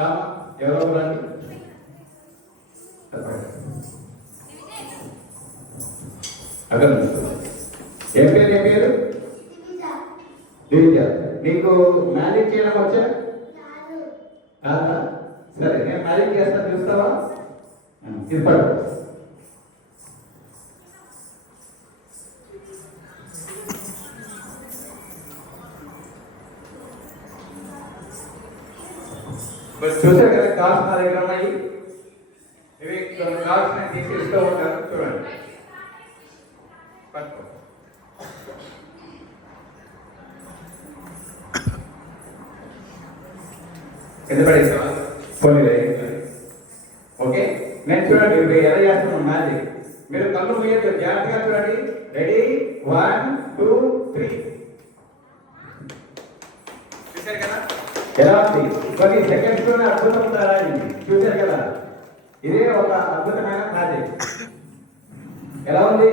రామా ఎవరో రండి. అక్కడ ఏం పేరు ఏం పేరు? దివిజ. నీకు మ్యారేజ్ చేయడం వచ్చా? సరే నేను మ్యారేజ్ చేస్తా, చూస్తావా? ఇప్పడు చూసారు కదా కార్డ్స్ నా దగ్గర ఉన్నాయి. ఇవి కార్డ్స్ నేను తీసి ఇస్తూ ఉంటాను, చూడండి. పట్టుకో. కింద పడేసావా? పోనీ. ఓకే, నేను చూడండి ఇప్పుడు ఎలా చేస్తున్నాం మ్యాజిక్. మీరు కళ్ళు మూయద్దు, జాగ్రత్తగా చూడండి. రెడీ, 1 2 3. చూసారు కదా ఎలా ఉంది? కొన్ని సెకండ్స్ లోనే అద్భుతం తయారైంది. చూసారు కదా, ఇదే ఒక అద్భుతమైన మ్యాజిక్. ఎలా ఉంది?